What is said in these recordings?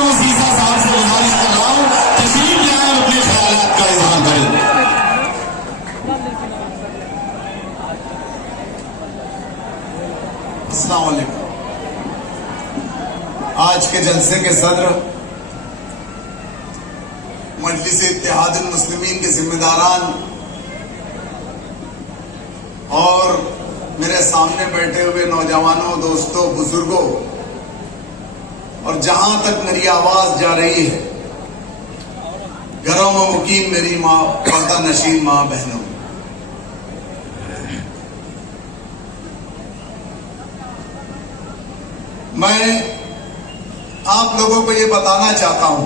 यूनुस ईसा साहब से गुजारिश कर रहा हूं, तशरीफ ले आए, अपने ख्यालात का इजहार करें। अस्सलाम वालेकुम। आज के जलसे के सदर मजलिस इत्तेहादुल मुस्लिमीन के जिम्मेदारान और मेरे सामने बैठे हुए नौजवानों, दोस्तों, बुजुर्गों और जहां तक मेरी आवाज जा रही है, घरों में मुकीम मेरी माँ, पर्दा नशीन माँ बहनों, मैं आप लोगों को ये बताना चाहता हूं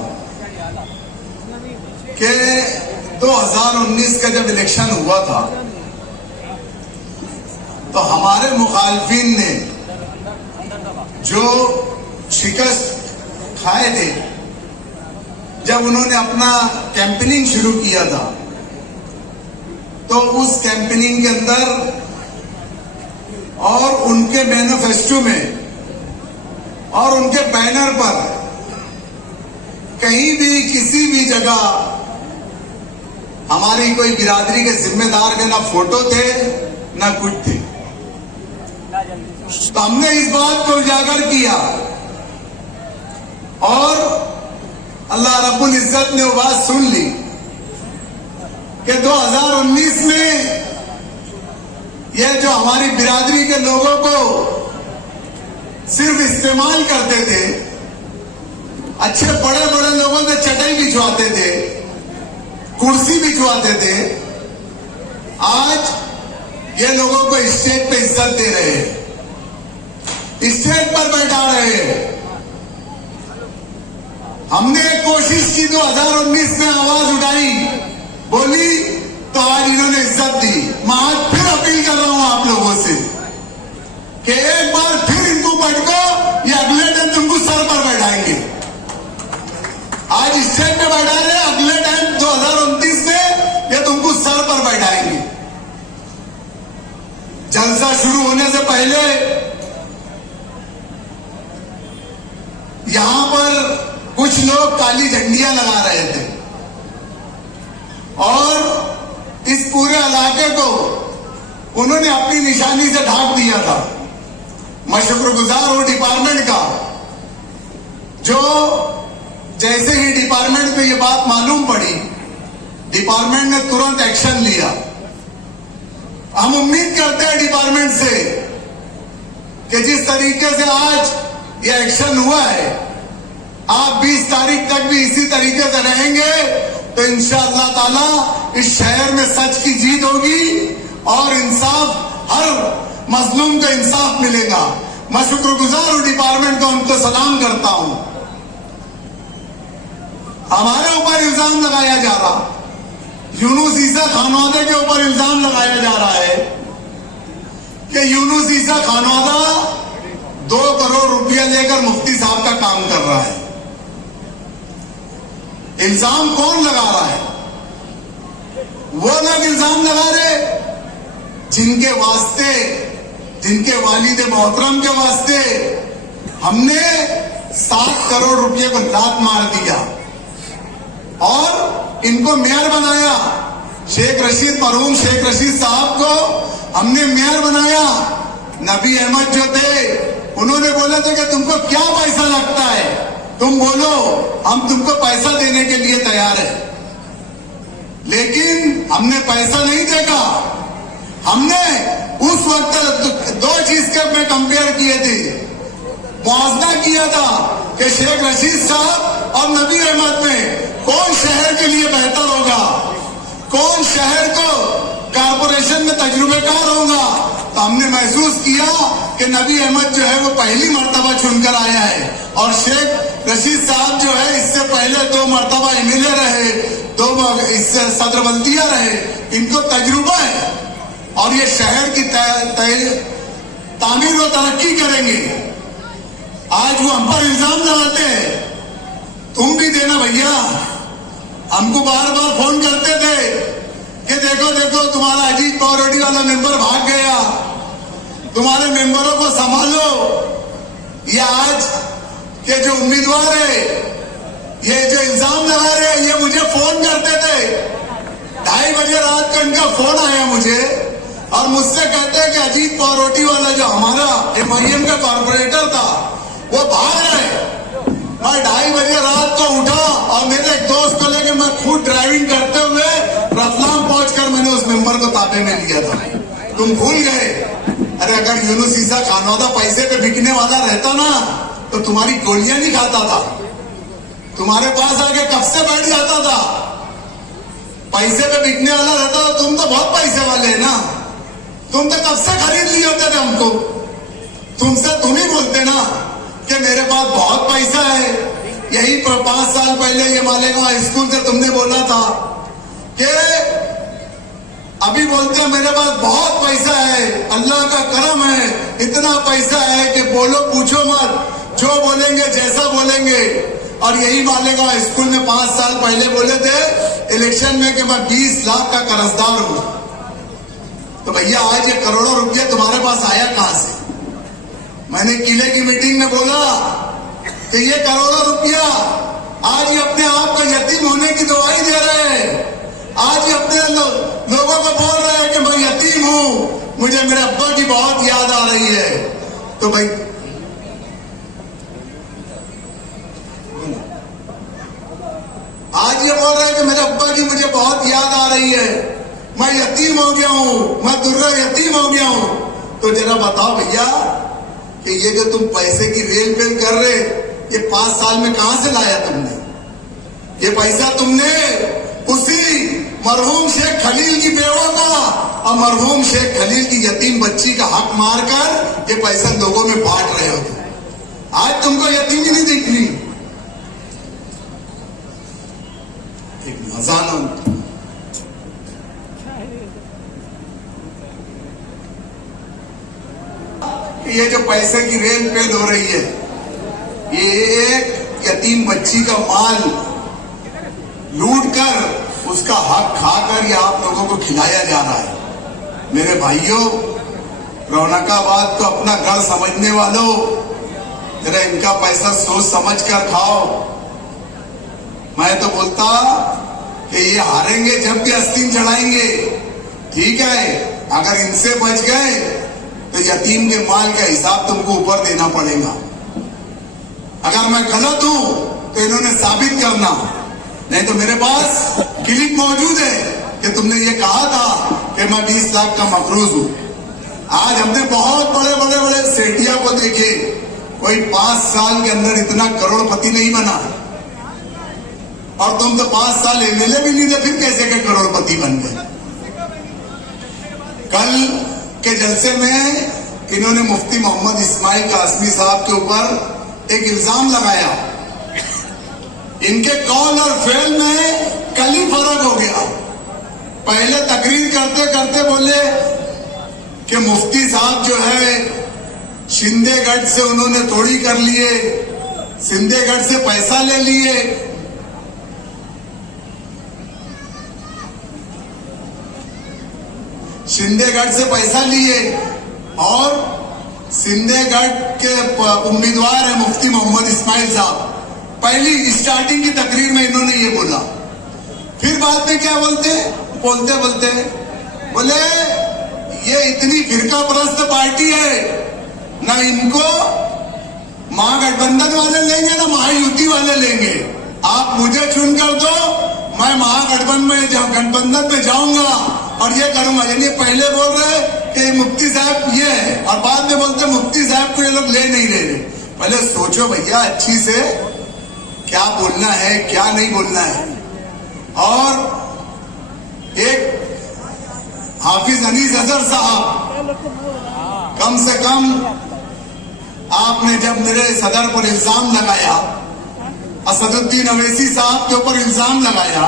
कि 2019 का जब इलेक्शन हुआ था तो हमारे मुखालफिन ने जो शिकस्त खाए थे, जब उन्होंने अपना कैंपेनिंग शुरू किया था तो उस कैंपेनिंग के अंदर और उनके मैनिफेस्टो में और उनके बैनर पर कहीं भी किसी भी जगह हमारी कोई बिरादरी के जिम्मेदार के ना फोटो थे ना कुछ थे। तो हमने इस बात को उजागर किया और अल्लाह रब्बुल इज्जत ने वो बात सुन ली कि 2019 में ये जो हमारी बिरादरी के लोगों को सिर्फ इस्तेमाल करते थे, अच्छे बड़े बड़े लोगों से चटाई बिछवाते थे, कुर्सी बिछवाते थे, आज ये लोगों को स्टेज पे इज्जत दे रहे हैं, स्टेज पर बैठा रहे हैं। हमने एक कोशिश की 2019 में, आवाज उठाई, बोली, तो आज इन्होंने इज्जत दी। मैं आज फिर अपील कर रहा हूं आप लोगों से कि एक बार फिर इनको बैठो, ये अगले दिन तुमको सर पर बैठाएंगे। आज स्टेज पे बैठा रहे, अगले टाइम 2029 में ये तुमको सर पर बैठाएंगे। जलसा शुरू होने से पहले यहां पर कुछ लोग काली झंडियां लगा रहे थे और इस पूरे इलाके को उन्होंने अपनी निशानी से ढाक दिया था। मैं शुक्रगुजार हूं डिपार्टमेंट का, जो जैसे ही डिपार्टमेंट को ये बात मालूम पड़ी, डिपार्टमेंट ने तुरंत एक्शन लिया। हम उम्मीद करते हैं डिपार्टमेंट से कि जिस तरीके से आज ये एक्शन हुआ है, आप 20 तारीख तक भी इसी तरीके से रहेंगे तो इंशाअल्लाह ताला इस शहर में सच की जीत होगी और इंसाफ, हर मजलूम को इंसाफ मिलेगा। मैं शुक्रगुजार हूं डिपार्टमेंट को, उनको सलाम करता हूं। हमारे ऊपर इल्जाम लगाया जा रहा, यूनुस ईसा खानवादा के ऊपर इल्जाम लगाया जा रहा है कि यूनुस ईसा खानवादा 2 करोड़ रुपया लेकर मुफ्ती साहब का काम कर रहा है। इल्जाम कौन लगा रहा है? वो लोग इल्जाम लगा रहे जिनके वास्ते, जिनके वालिद मोहतरम के वास्ते हमने 7 करोड़ रुपये को लात मार दिया और इनको मेयर बनाया। शेख रशीद, मरहूम शेख रशीद साहब को हमने मेयर बनाया। नबी अहमद जो थे, उन्होंने बोला था कि तुमको क्या पैसा लगता है, तुम बोलो, हम तुमको पैसा देने के लिए तैयार है। लेकिन हमने पैसा नहीं देखा। हमने उस वक्त 2 चीज के में कंपेयर किए थे, मुआवजा किया था कि शेख रशीद साहब और नबी अहमद में कौन शहर के लिए बेहतर होगा, कौन शहर को कारपोरेशन में तजुर्बेकार होगा। तो हमने महसूस किया कि नबी अहमद जो है वो पहली मर्तबा चुनकर आया है और शेख रशीद साहब जो है इससे पहले 2 मर्तबा एमएलए रहे, 2 इससे सदर बल्दिया रहे, इनको तजुर्बा है और ये शहर की तामीर और तरक्की करेंगे। आज वो हम पर इल्जाम लगाते हैं, तुम भी देना भैया। हमको बार बार फोन करते थे कि देखो देखो तुम्हारा अजीत पावरोटी वाला मेंबर भाग गया, तुम्हारे मेंबरों को संभालो। ये आज के जो उम्मीदवार है ये जो इल्जाम लगा रहे हैं, ये मुझे फोन करते थे 2:30 बजे रात को। इनका फोन आया मुझे और मुझसे कहते हैं कि अजीत पावरोटी वाला जो हमारा MIM का कॉर्पोरेटर था वो भाग रहे। मैं 2:30 बजे रात को उठा और मेरे एक दोस्त को लेकर मैं खुद ड्राइविंग करते हुए रतलाम पहुंचकर मैंने उस मेंबर को ताबे में लिया था। तुम भूल गए? अरे अगर यूनुस ईसा खानौदा पैसे पे बिकने वाला रहता ना तो तुम्हारी गोलियां नहीं खाता था, तुम्हारे पास आके कब से बैठ जाता था। पैसे पे बिकने वाला रहता तो तुम तो बहुत पैसे वाले है ना, तुम तो कब से खरीद लिए होते थे हमको। तुमसे तुम ही बोलते ना कि मेरे पास बहुत पैसा है। यही 5 साल पहले ये मालेगांव स्कूल से तुमने बोला था कि अभी बोलते हैं मेरे पास बहुत पैसा है, अल्लाह का करम है, इतना पैसा है कि बोलो पूछो मत, जो बोलेंगे जैसा बोलेंगे। और यही मालेगांव स्कूल में 5 साल पहले बोले थे इलेक्शन में कि मैं 20 लाख का कर्जदार हूं। तो भैया आज ये करोड़ों रुपया तुम्हारे पास आया कहां से? मैंने किले की मीटिंग में बोला कि ये करोड़ों रुपया आज ये अपने आप को यतीम होने की दवाई दे रहे हैं। आज ये अपने लोगों को बोल रहे हैं कि मैं यतीम हूं, मुझे मेरे अब्बा की बहुत याद आ रही है। तो भाई आज ये बोल रहे हैं कि मेरे अब्बा की मुझे बहुत याद आ रही है, मैं यतीम हो गया हूं, मैं दुर्गा यतीम हो गया हूं। तो जरा बताओ भैया कि ये जो तुम पैसे की रेल पेल कर रहे, ये 5 साल में कहां से लाया तुमने? ये पैसा तुमने उसी मरहूम शेख खलील की बेवा का और मरहूम शेख खलील की यतीम बच्ची का हक मारकर ये पैसा लोगों में बांट रहे हो तुम। आज तुमको यतीमी नहीं दिखनी। एक नजाना ये जो पैसे की रेल पेल हो रही है, ये एक यतीम बच्ची का माल लूट कर उसका हक खाकर ये आप लोगों को खिलाया जा रहा है। मेरे भाइयों, रौनकाबाद को अपना घर समझने वालों, जरा इनका पैसा सोच समझ कर खाओ। मैं तो बोलता कि ये हारेंगे जब भी अस्तीन चढ़ाएंगे, ठीक है, अगर इनसे बच गए तो यतीम के माल का हिसाब तुमको ऊपर देना पड़ेगा। अगर मैं गलत हूं तो इन्होंने साबित करना, नहीं तो मेरे पास क्लिप मौजूद है कि तुमने ये कहा था कि मैं 20 लाख का मकरूज हूं। आज हमने बहुत बड़े बड़े बड़े सेठिया को देखे, कोई 5 साल के अंदर इतना करोड़पति नहीं बना। और तुम तो 5 साल MLA भी नहीं थे, फिर कैसे के करोड़पति बन गए? कल के जलसे में इन्होंने मुफ्ती मोहम्मद इस्माइल कासमी साहब के ऊपर एक इल्जाम लगाया। इनके कौल और फेल में कल ही फर्क हो गया। पहले तकरीर करते करते बोले कि मुफ्ती साहब जो है शिंदेगढ़ से उन्होंने तोड़ी कर लिए, शिंदेगढ़ से पैसा ले लिए। शिंदेगढ़ से पैसा लिए और शिंदेगढ़ के उम्मीदवार है मुफ्ती मोहम्मद इस्माइल साहब। पहली स्टार्टिंग की तकरीर में इन्होंने ये बोला, फिर बाद में क्या बोलते बोले ये इतनी फिरका परस्त पार्टी है, ना इनको महागठबंधन वाले लेंगे ना महायुति वाले लेंगे। आप मुझे चुनकर दो, मैं महागठबंधन में जाऊंगा और ये करूंगा। यानी पहले बोल रहे कि मुफ्ती साहब ये है और बाद में बोलते मुफ्ती साहब को ये लोग ले नहीं रहे। पहले सोचो भैया अच्छी से, क्या बोलना है क्या नहीं बोलना है। और एक हाफिज अनीस अजहर साहब, कम से कम आपने जब मेरे सदर पर इल्जाम लगाया, असदुद्दीन अवैसी साहब के ऊपर इल्जाम लगाया,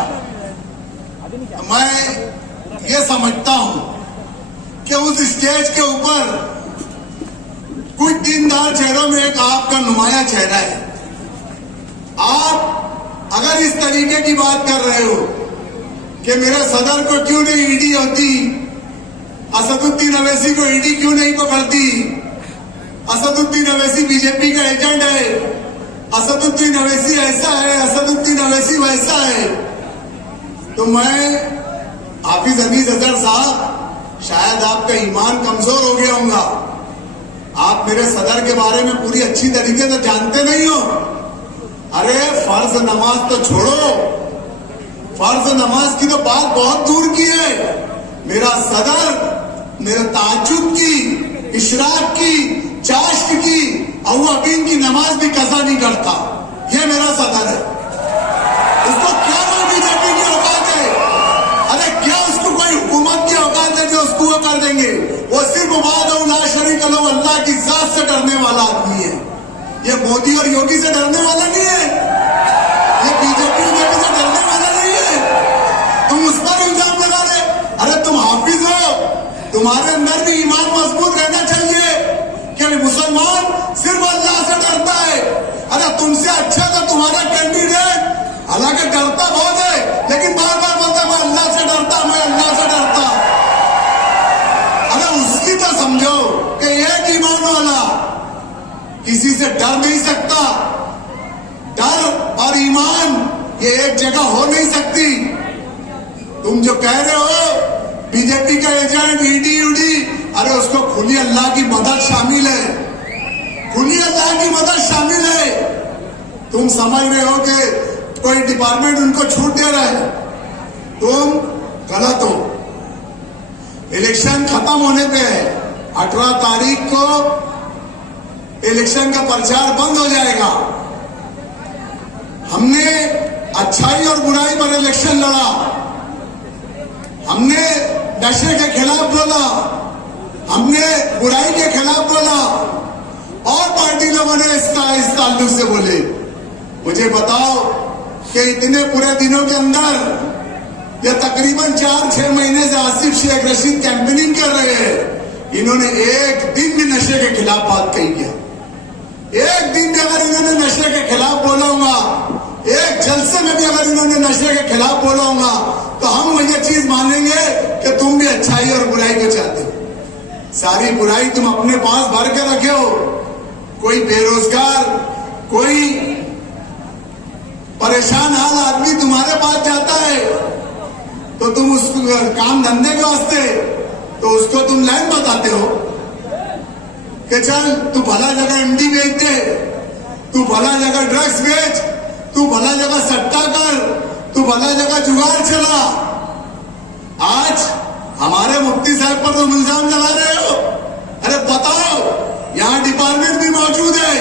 तो मैं ये समझता हूं कि उस स्टेज के ऊपर कुछ दीनदार चेहरों में एक आपका नुमाया चेहरा है। आप अगर इस तरीके की बात कर रहे हो कि मेरे सदर को क्यों नहीं ईडी होती, असदुद्दीन अवैसी को ईडी क्यों नहीं पकड़ती, असदुद्दीन अवैसी बीजेपी का एजेंट है, असदुद्दीन अवैसी ऐसा है, असदुद्दीन ही वैसा है। तो मैं हाफिज अनीस अजहर साहब, शायद आपका ईमान कमजोर हो गया होगा, आप मेरे सदर के बारे में पूरी अच्छी तरीके से जानते नहीं हो। अरे फर्ज नमाज तो छोड़ो, फर्ज नमाज की तो बात बहुत दूर की है। मेरा सदर मेरे ताज्जुद की, इशराक की, चाश्त की, अव्वाबीन की नमाज भी कज़ा नहीं करता। ये मेरा सदर है। उसको क्या वो बीजेपी की औकात है? अरे क्या उसको कोई हुकूमत की औकात है जो उसको वो कर देंगे? वो सिर्फ ला शरीक लो अल्लाह की जात से डरने वाला आदमी है। ये मोदी और योगी से डरने वाला नहीं है, ये बीजेपी से डरने वाला नहीं है। तुम उस पर इल्जाम लगा रहे। अरे तुम हाफिज हो, तुम्हारे अंदर भी ईमान मजबूत रहना चाहिए कि मुसलमान सिर्फ अल्लाह से डरता है। अरे तुमसे अच्छा तो तुम्हारा कैंडिडेट, हालांकि डरता बहुत है, लेकिन बार बार बोलता मैं अल्लाह से डरता, मैं अल्लाह से डरता। अरे उसकी तो समझो कि एक ईमान वाला किसी से डर नहीं सकता। डर और ईमान ये एक जगह हो नहीं सकती। तुम जो कह रहे हो बीजेपी का एजेंट ईडी उडी, अरे उसको खुली अल्लाह की मदद शामिल है, खुली अल्लाह की मदद शामिल है। तुम समझ रहे हो कि कोई डिपार्टमेंट उनको छूट दे रहा है, तुम गलत हो। इलेक्शन खत्म होने पे है, 18 तारीख को इलेक्शन का प्रचार बंद हो जाएगा। हमने अच्छाई और बुराई पर इलेक्शन लड़ा, हमने नशे के खिलाफ बोला, हमने बुराई के खिलाफ बोला, और पार्टी लोगों ने इस ताल्लुक से बोले। मुझे बताओ कि इतने पूरे दिनों के अंदर ये तकरीबन 4-6 महीने से आसिफ शेख रशीद कैंपेनिंग कर रहे हैं, इन्होंने एक दिन भी नशे के खिलाफ बात कही क्या? एक दिन भी अगर इन्होंने नशे के खिलाफ बोला होगा, एक जलसे में भी अगर इन्होंने नशे के खिलाफ बोला होगा, तो हम ये चीज मानेंगे कि तुम भी अच्छाई और बुराई को चाहते हो। सारी बुराई तुम अपने पास भर के रखे हो। कोई बेरोजगार, कोई परेशान हाल आदमी तुम्हारे पास जाता है, तो तुम उस काम धंधे के वास्ते तो उसको तुम लाइन बताते हो कि चल तू भला जगह एमडी बेच दे, तू भला जगह ड्रग्स बेच, तू भला जगह सट्टा कर, तू भला जगह जुगाड़ चला। आज हमारे मुफ्ती साहब पर तुम इल्जाम लगा रहे हो। अरे बताओ, यहाँ डिपार्टमेंट भी मौजूद है,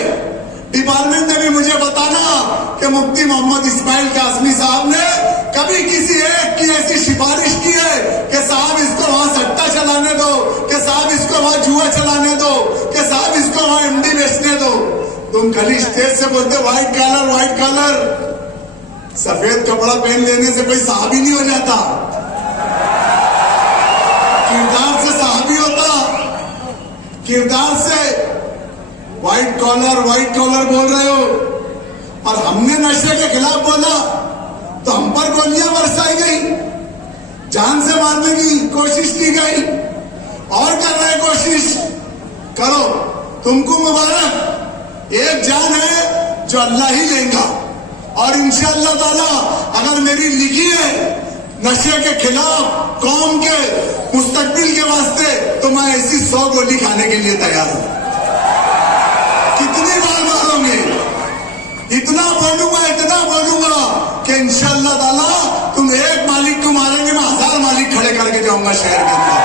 डिपार्टमेंट ने भी मुझे बताना कि मुफ्ती मोहम्मद इस्माइल कासमी साहब ने कभी किसी एक की ऐसी सिफारिश की है कि साहब इसको वहां सट्टा चलाने दो, कि साहब इसको वहां जुआ चलाने दो, कि साहब इसको वहां एमडी बेचने दो। तुम खाली स्टेज से बोलते व्हाइट कलर, व्हाइट कलर। सफेद कपड़ा पहन लेने से कोई साहबी नहीं हो जाता, किरदार से साहबी होता, किरदार से। व्हाइट कॉलर बोल रहे हो, और हमने नशे के खिलाफ बोला तो हम पर गोलियां बरसाई गई, जान से मारने की कोशिश की गई, और कर रहे कोशिश करो, तुमको मुबारक। एक जान है जो अल्लाह ही लेगा, और इंशाअल्लाह ताला अगर मेरी लिखी है नशे के खिलाफ कौम के मुस्तकबिल के वास्ते, तो मैं ऐसी 100 गोली खाने के लिए तैयार हूं। कितनी बार मारोगे? इतना बोलूंगा कि इंशाअल्लाह ताला तुम एक मालिक को मारेंगे, मैं 1000 मालिक खड़े करके जाऊंगा शहर के अंदर।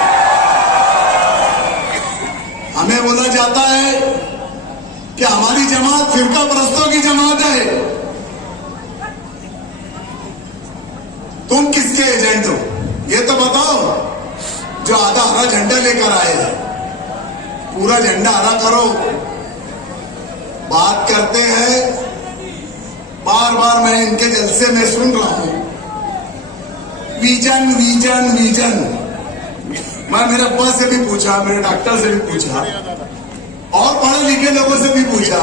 हमें बोला जाता है कि हमारी जमात फिरका परस्तों की जमात है। तुम किसके एजेंट हो ये तो बताओ। जो आधा हरा झंडा लेकर आए हैं, पूरा झंडा हरा करो। बात करते हैं, बार बार मैं इनके जलसे में सुन रहा हूं, विजन विजन विजन। मैं मेरे अब्बा से भी पूछा, मेरे डॉक्टर से भी पूछा, और पढ़े लिखे लोगों से भी पूछा,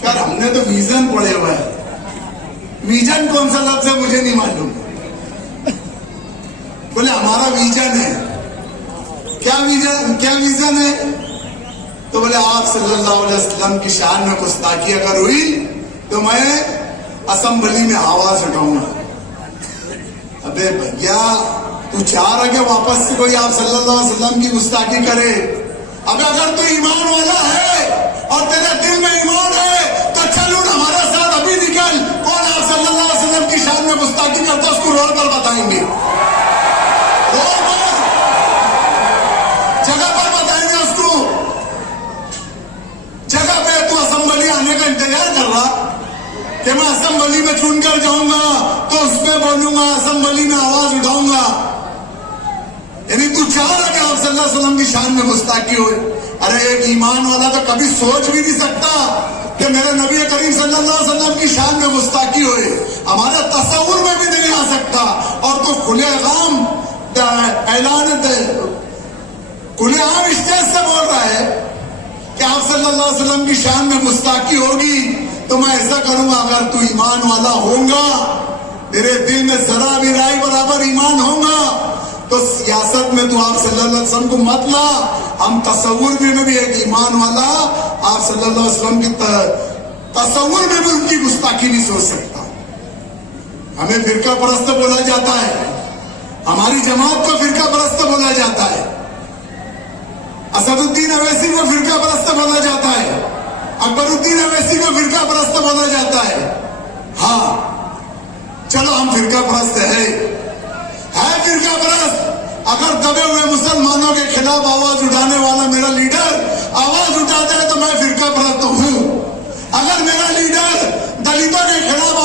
यार हमने तो विजन पढ़े हुए हैं, विजन कौन सा लफ्ज है मुझे नहीं मालूम। बोले हमारा विजन है। क्या विजन है? तो बोले आप सल्लल्लाहु अलैहि वसल्लम की शान में गुस्ताखी अगर हुई तो मैं असेंबली में आवाज उठाऊंगा। अबे भैया तू चाह रहा कि वापस से कोई आप सल्लल्लाहु अलैहि वसल्लम की गुस्ताखी करे? अबे अगर तू ईमान वाला है और तेरे दिल में ईमान है तो चल उठ हमारे साथ अभी निकल। कौन आप सल्लल्लाहु अलैहि वसल्लम की शान में गुस्ताखी करता है उसको रोड पर बताएंगे, रोड पर जगह पर बताएंगे उसको। जगह पे तू असेंबली आने का इंतजार कर रहा कि मैं असेंबली में चुनकर जाऊंगा तो उसमें बोलूंगा, असेंबली में आवाज उठाऊंगा। यानी तू चाह रहा कि आप सल्लल्लाहु अलैहि वसल्लम की शान में गुस्ताखी हो। अरे एक ईमान वाला तो कभी सोच भी नहीं सकता कि मेरे नबी करीम सल्लल्लाहु अलैहि वसल्लम की शान में गुस्ताखी होए, हमारे तस्वुर में भी नहीं आ सकता। और तू खुलेआम ऐलान खुलेआम स्टेज से बोल रहा है कि आप सल्लल्लाहु अलैहि वसल्लम की शान में गुस्ताखी होगी तो मैं ऐसा करूंगा। अगर तू ईमान वाला होगा, तेरे दिल में जरा भी राय बराबर ईमान होगा तो सियासत में तू आप सल्लल्लाहु अलैहि वसल्लम को मत ला। हम तस्वुर में भी एक ईमान वाला आप सल्लल्लाहु अलैहि वसल्लम की तस्वुर में भी उनकी गुस्ताखी नहीं सोच सकता। हमें फिरका परस्त बोला जाता है, हमारी जमात को फिरका परस्त बोला जाता है, असदुद्दीन अवैसी को फिरका परस्त बोला जाता है, अकबरुद्दीन अवैसी को फिरका परस्त बोला जाता है। हाँ चलो हम फिरका परस्त है फिरका परस्त। अगर दबे हुए मुसलमानों के खिलाफ आवाज उठाने वाला मेरा लीडर आवाज उठाता है तो मैं फिरका परस्त हूं। अगर मेरा लीडर दलितों के खिलाफ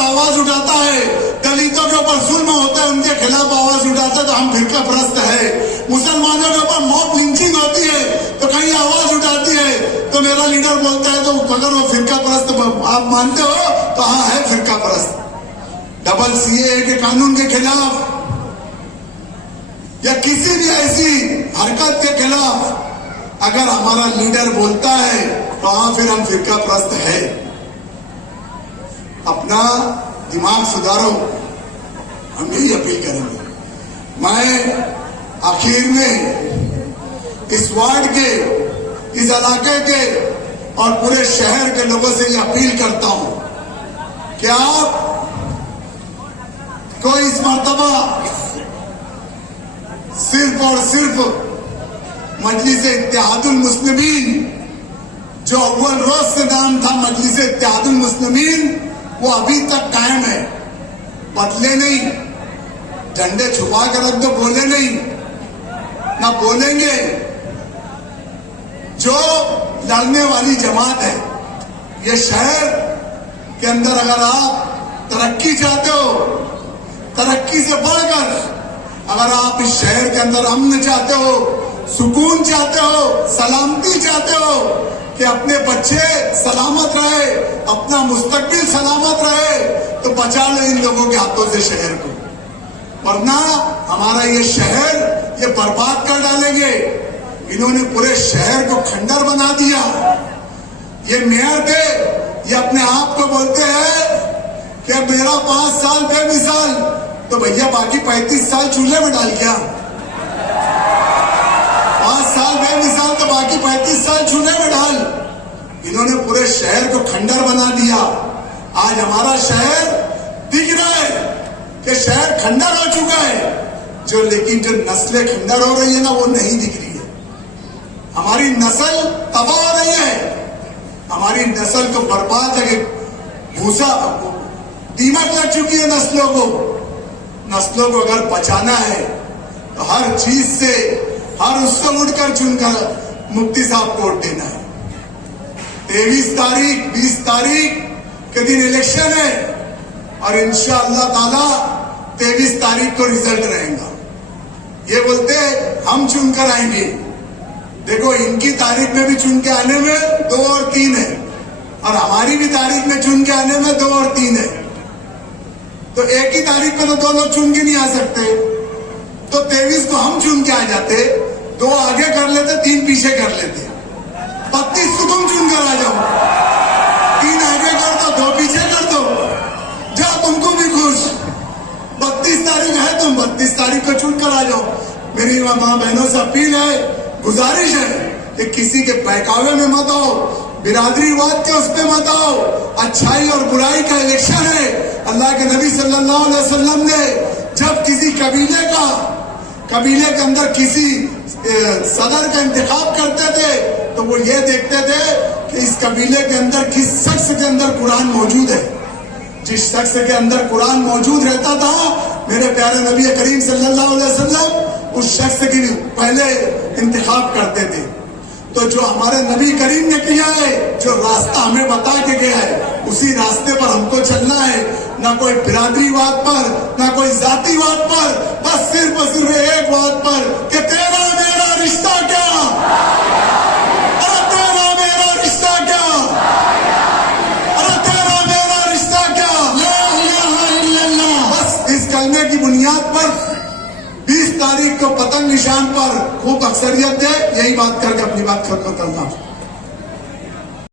आवाज उठाता है, दलितों के ऊपर जुल्म होता है उनके खिलाफ आवाज उठाता है तो हम फिरका परस्त है। मुसलमानों के ऊपर मॉब लिंचिंग होती है तो कहीं आवाज उठाती है तो मेरा लीडर बोलता है तो अगर वो फिरका परस्त आप मानते हो तो हाँ है फिरका परस्त। डबल सीए के कानून के खिलाफ या किसी भी ऐसी हरकत के खिलाफ अगर हमारा लीडर बोलता है तो हाँ फिर हम फिरका परस्त है। अपना दिमाग सुधारो, हम यही अपील करेंगे। मैं आखिर में इस वार्ड के, इस इलाके के और पूरे शहर के लोगों से ये अपील करता हूं कि आप को इस मर्तबा सिर्फ और सिर्फ मजलिस इत्तेहादुल मुस्लिमीन, जो अव्वल रोज से नाम था मजलिस इत्तेहादुल मुस्लिमीन, वो अभी तक कायम है, बदले नहीं। झंडे छुपा कर रख दो, बोले नहीं, ना बोलेंगे। जो लड़ने वाली जमात है, ये शहर के अंदर अगर आप तरक्की चाहते हो, तरक्की से बढ़कर अगर आप इस शहर के अंदर अमन चाहते हो, सुकून चाहते हो, सलामती चाहते हो कि अपने बच्चे सलामत रहे, अपना मुस्तकबिल सलामत रहे, तो बचा लो इन लोगों के हाथों से शहर को, वरना हमारा ये शहर ये बर्बाद कर डालेंगे। इन्होंने पूरे शहर को खंडर बना दिया। ये मेयर थे, ये अपने आप को बोलते हैं कि मेरा 5 साल बेमिसाल, तो भैया बाकी 35 साल चूल्हे में डाल क्या? 5 साल बेमिसाल तो बाकी 35 साल चूल्हे में डाल। इन्होंने पूरे शहर को खंडर बना दिया। आज हमारा शहर दिख रहा है कि शहर खंडर हो चुका है, जो लेकिन जो नस्लें खंडर हो रही है ना, वो नहीं दिख रही है। हमारी नस्ल तबाह हो रही है, हमारी नस्ल को बर्बाद है, भूसा दीमक लग चुकी है नस्लों को। नस्लों को अगर बचाना है तो हर चीज से, हर उससे उठकर चुनकर मुफ्ती साहब को वोट देना है। 23 तारीख 20 तारीख के दिन इलेक्शन है और इंशाअल्लाह ताला 23 तारीख को रिजल्ट रहेगा। ये बोलते हम चुनकर आएंगे, देखो इनकी तारीख में भी चुन के आने में 2 और 3 है और हमारी भी तारीख में चुन के आने में 2 और 3 है। तो एक ही तारीख में तो 2 लोग चुन के नहीं आ सकते, तो 23 को हम चुन के आ जाते, 2 आगे कर लेते, 3 पीछे कर लेते। 32 को तुम चुन कर आ जाओ, 3 आगे कर दो, 2 पीछे कर दो, जाओ तुमको भी खुश। 32 तारीख है, तुम 32 तारीख को चुन कर आ जाओ। मेरी माँ बहनों से अपील है, गुजारिश है कि किसी के बहकावे में मत आओ, बिरादरीवाद के उस पे मत आओ। अच्छाई और बुराई का इलेक्शन है। अल्लाह के नबी सल्लल्लाहु अलैहि वसल्लम ने जब किसी कबीले के अंदर किसी सदर का इंतखाब करते थे तो वो ये देखते थे कि इस कबीले के अंदर किस शख्स के अंदर कुरान मौजूद है। जिस शख्स के अंदर कुरान मौजूद रहता था, मेरे प्यारे नबी करीम सल्लल्लाहु अलैहि वसल्लम उस शख्स की पहले इंतखाब करते थे। तो जो हमारे नबी करीम ने किया है, जो रास्ता हमें बता के गया है, उसी रास्ते पर हमको चलना है। ना कोई बिरादरीवाद पर, ना कोई जातिवाद पर, बस सिर्फ और सिर्फ एक बात पर कि तेरा मेरा रिश्ता क्या, अरे तेरा मेरा रिश्ता क्या, अरे तेरा मेरा रिश्ता क्या, ला इलाहा इल्लल्लाह। बस इस कलमे की बुनियाद पर 20 तारीख को पतंग निशान पर खूब अक्सरियत दे, यही बात करके अपनी बात खत्म करना।